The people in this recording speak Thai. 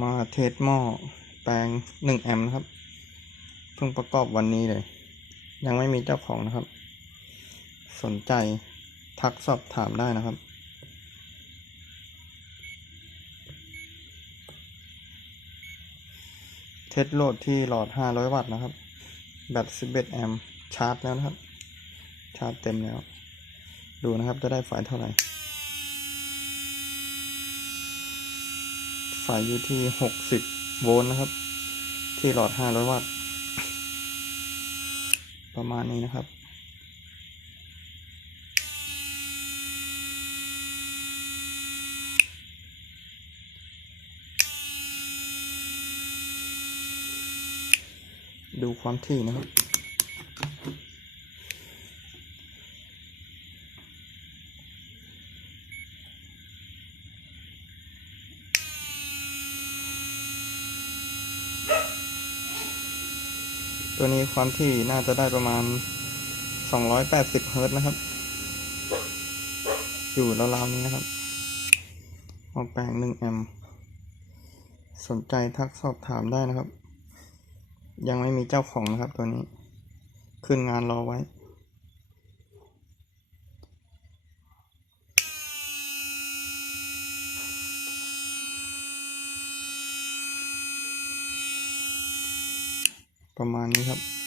มาเทสหม้อแปลงหนึ่งแอมป์นะครับ เพิ่งประกอบวันนี้เลย ยังไม่มีเจ้าของนะครับ สนใจทักสอบถามได้นะครับ เทสโหลดที่หลอด 500 วัตต์นะครับ แบต 11 แอมป์ชาร์จแล้วนะครับ ชาร์จเต็มแล้ว ดูนะครับจะได้ไฟเท่าไหร่ ไฟอยู่ที่ 60 โวลต์นะครับ ที่หลอด 500 วัตต์ ประมาณนี้นะครับ ดูความถี่นะครับ ตัวนี้ความที่น่าจะได้ประมาณ 280เฮิร์ตนะครับ อยู่ราวๆนี้นะครับออกแปลง1แอมป์สนใจทักสอบถามได้นะครับ ยังไม่มีเจ้าของนะครับตัวนี้ ขึ้นงานรอไว้ ประมาณนี้ครับ